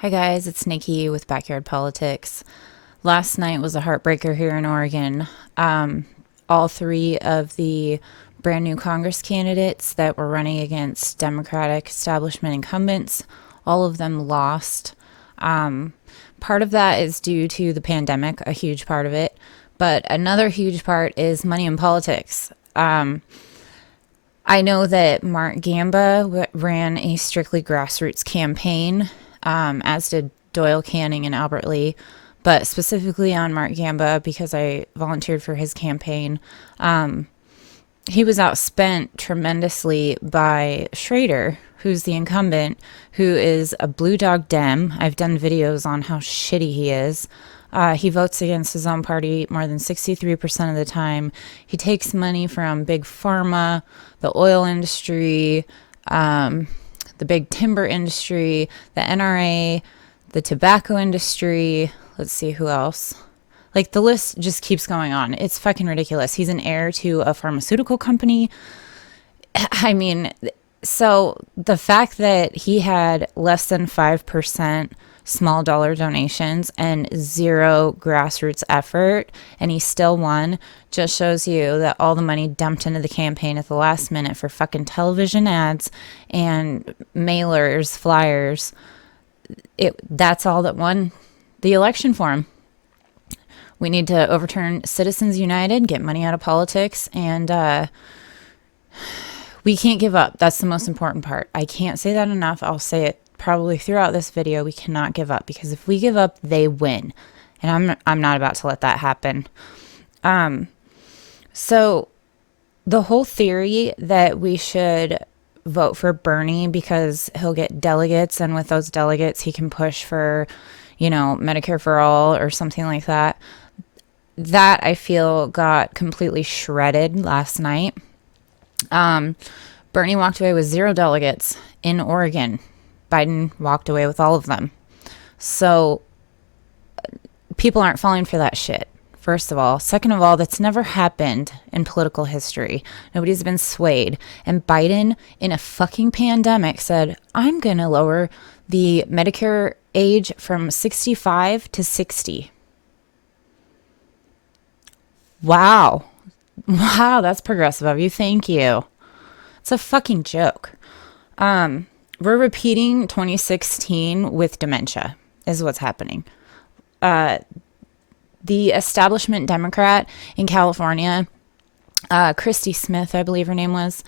Hi guys, it's Nikki with Backyard Politics. Last night was a heartbreaker here in Oregon. All three of the brand new Congress candidates that were running against Democratic establishment incumbents, all of them lost. Part of that is due to the pandemic, a huge part of it, but another huge part is money in politics. I know that Mark Gamba ran a strictly grassroots campaign, as did Doyle Canning and Albert Lee, but specifically on Mark Gamba because I volunteered for his campaign. He was outspent tremendously by Schrader, who's the incumbent, who is a blue dog Dem. I've done videos on how shitty he is. He votes against his own party more than 63% of the time. He takes money from big pharma, the oil industry, the big timber industry, the NRA, the tobacco industry. Let's see who else. Like the list just keeps going on. It's fucking ridiculous. He's an heir to a pharmaceutical company. I mean, so the fact that he had less than 5% small dollar donations and zero grassroots effort and he still won just shows you that all the money dumped into the campaign at the last minute for fucking television ads and mailers, flyers, that's all that won the election for him. We need to overturn Citizens United, get money out of politics, and we can't give up. That's the most important part. I can't say that enough. I'll say it probably throughout this video. We cannot give up because if we give up, they win. And I'm not about to let that happen. So the whole theory that we should vote for Bernie because he'll get delegates and with those delegates he can push for, Medicare for all or something like that. That I feel got completely shredded last night. Bernie walked away with 0 delegates in Oregon. Biden walked away with all of them. So people aren't falling for that shit, first of all. Second of all, that's never happened in political history. Nobody's been swayed. And Biden, in a fucking pandemic, said, I'm going to lower the Medicare age from 65 to 60. Wow. Wow, that's progressive of you. Thank you. It's a fucking joke. We're repeating 2016 with dementia is what's happening. The establishment Democrat in California, Christy Smith, I believe her name was,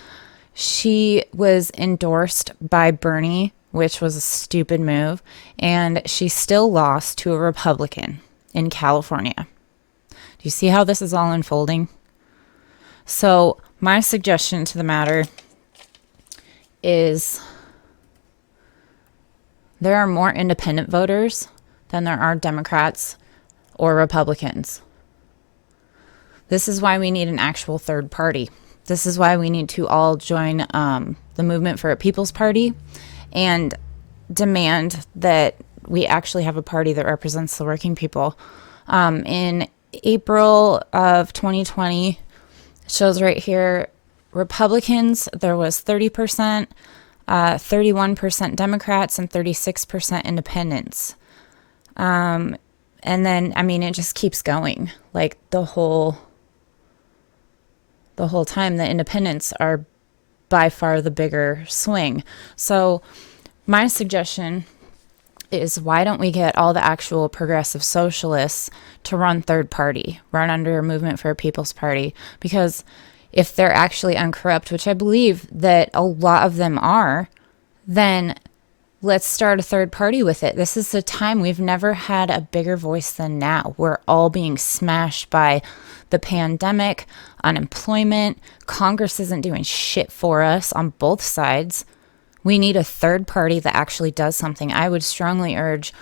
she was endorsed by Bernie, which was a stupid move, and she still lost to a Republican in California. Do you see how this is all unfolding? So my suggestion to the matter is there are more independent voters than there are Democrats or Republicans. This is why we need an actual third party. This is why we need to all join the movement for a People's Party and demand that we actually have a party that represents the working people. In April of 2020, it shows right here, Republicans, there was 30%, 31% Democrats, and 36% independents. And then, it just keeps going. Like the whole time, the independents are by far the bigger swing. So my suggestion is why don't we get all the actual progressive socialists to run third party, run under a movement for a People's Party? Because if they're actually uncorrupt, which I believe that a lot of them are, then let's start a third party with it. This is the time. We've never had a bigger voice than now. We're all being smashed by the pandemic, unemployment. Congress isn't doing shit for us on both sides. We need a third party that actually does something. I would strongly urge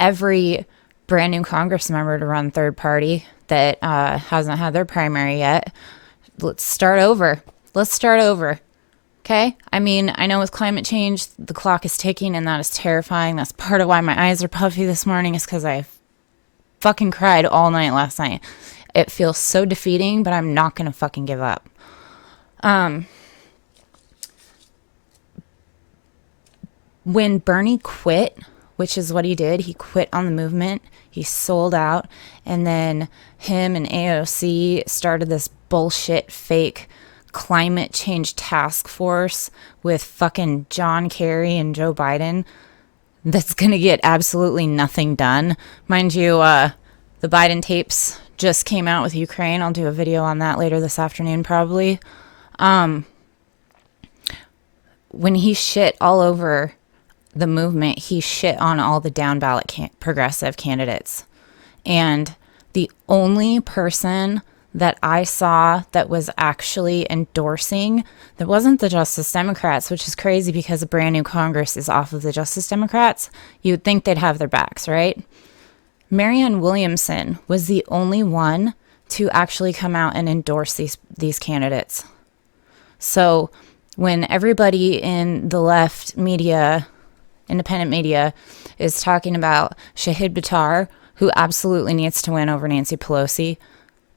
every brand new Congress member to run third party that hasn't had their primary yet. Let's start over. Okay? I know with climate change, the clock is ticking and that is terrifying. That's part of why my eyes are puffy this morning is because I fucking cried all night last night. It feels so defeating, but I'm not going to fucking give up. When Bernie quit which is what he did. He quit on the movement. He sold out. And then him and AOC started this bullshit fake climate change task force with fucking John Kerry and Joe Biden that's going to get absolutely nothing done. Mind you, the Biden tapes just came out with Ukraine. I'll do a video on that later this afternoon, probably. When he shit all over the movement, he shit on all the down ballot progressive candidates. And the only person that I saw that was actually endorsing, that wasn't the Justice Democrats, which is crazy because a brand new Congress is off of the Justice Democrats. You would think they'd have their backs, right? Marianne Williamson was the only one to actually come out and endorse these candidates. So when everybody in the left media, independent media, is talking about Shahid Buttar, who absolutely needs to win over Nancy Pelosi,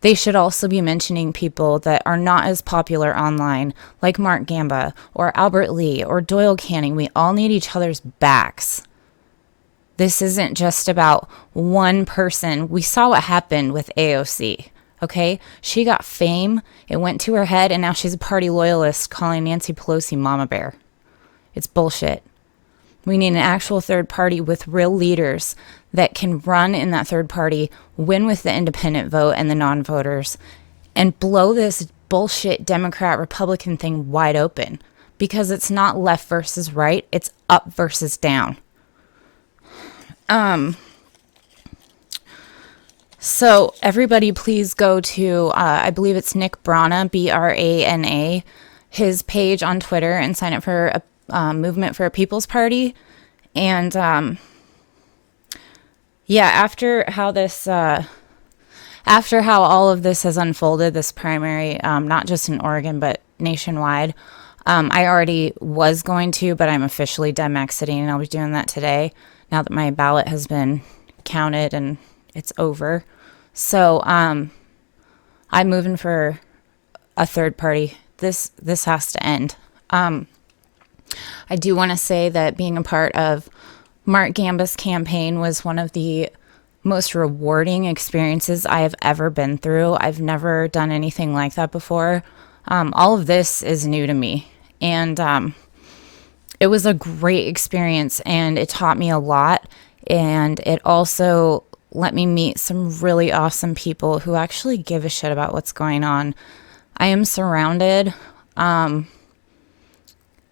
they should also be mentioning people that are not as popular online, like Mark Gamba or Albert Lee or Doyle Canning. We all need each other's backs. This isn't just about one person. We saw what happened with AOC, okay? She got fame, it went to her head, and now she's a party loyalist calling Nancy Pelosi Mama Bear. It's bullshit. We need an actual third party with real leaders that can run in that third party, win with the independent vote and the non-voters, and blow this bullshit Democrat-Republican thing wide open. Because it's not left versus right, it's up versus down. So everybody please go to, I believe it's Nick Brana, Brana, his page on Twitter, and sign up for a movement for a People's Party. And yeah, after how all of this has unfolded, this primary, not just in Oregon, but nationwide, I already was going to, but I'm officially done exiting, and I'll be doing that today now that my ballot has been counted and it's over. So I'm moving for a third party. This has to end. I do want to say that being a part of Mark Gamba's campaign was one of the most rewarding experiences I have ever been through. I've never done anything like that before. All of this is new to me, and it was a great experience, and it taught me a lot, and it also let me meet some really awesome people who actually give a shit about what's going on. I am surrounded,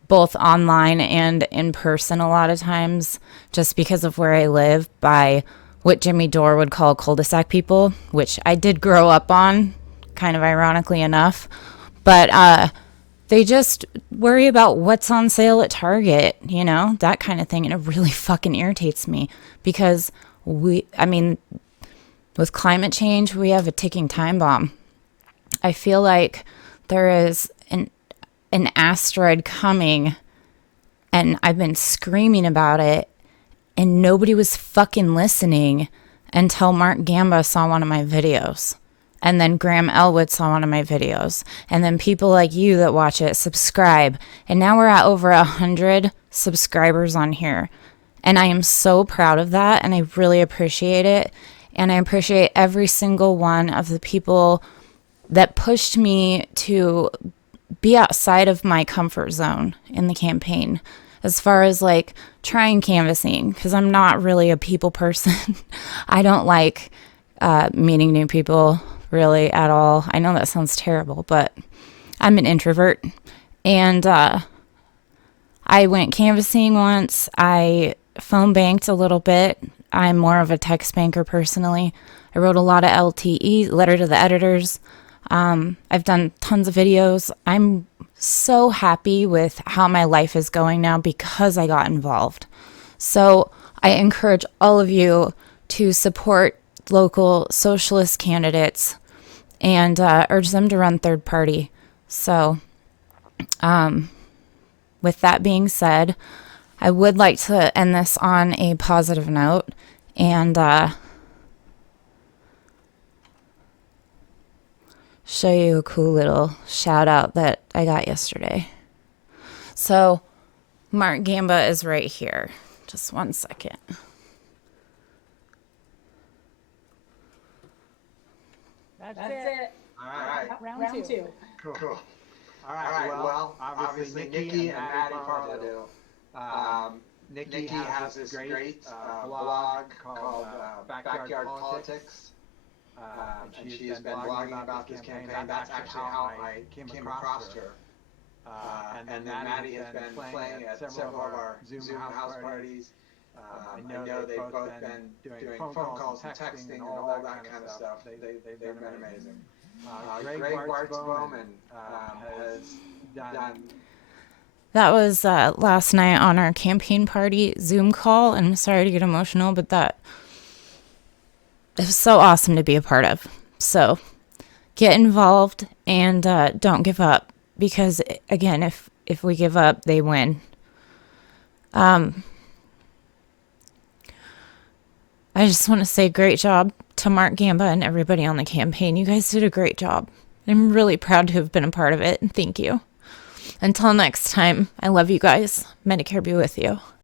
both online and in person a lot of times, just because of where I live, by what Jimmy Dore would call cul-de-sac people, which I did grow up on, kind of ironically enough. But they just worry about what's on sale at Target, you know, that kind of thing. And it really fucking irritates me because with climate change, we have a ticking time bomb. I feel like there is an asteroid coming, and I've been screaming about it, and nobody was fucking listening until Mark Gamba saw one of my videos. And then Graham Elwood saw one of my videos. And then people like you that watch it subscribe. And now we're at over 100 subscribers on here. And I am so proud of that, and I really appreciate it. And I appreciate every single one of the people that pushed me to be outside of my comfort zone in the campaign, as far as like trying canvassing, because I'm not really a people person. I don't like meeting new people really at all. I know that sounds terrible, but I'm an introvert. And I went canvassing once. I phone banked a little bit. I'm more of a text banker personally. I wrote a lot of LTE, letter to the editors. I've done tons of videos. I'm so happy with how my life is going now because I got involved. So I encourage all of you to support local socialist candidates and urge them to run third party. So with that being said, I would like to end this on a positive note and show you a cool little shout out that I got yesterday. So Mark Gamba is right here. Just one second. That's it. All right. Round two. Cool. All right. Well, obviously Nikki and Maddie Parlado. Nikki has this great blog called Backyard Politics. And she has been blogging about this campaign. That's actually how I came across her. And then Maddie has been playing at several of our Zoom house parties. I know they've both been doing phone calls and texting and all that kind of stuff. They've been amazing. Greg Wartzbowman has done. That was last night on our campaign party Zoom call, and I'm sorry to get emotional, but it was so awesome to be a part of. So get involved and don't give up, because again, if we give up, they win. I just want to say great job to Mark Gamba and everybody on the campaign. You guys did a great job. I'm really proud to have been a part of it, and thank you. Until next time, I love you guys. Medicare be with you.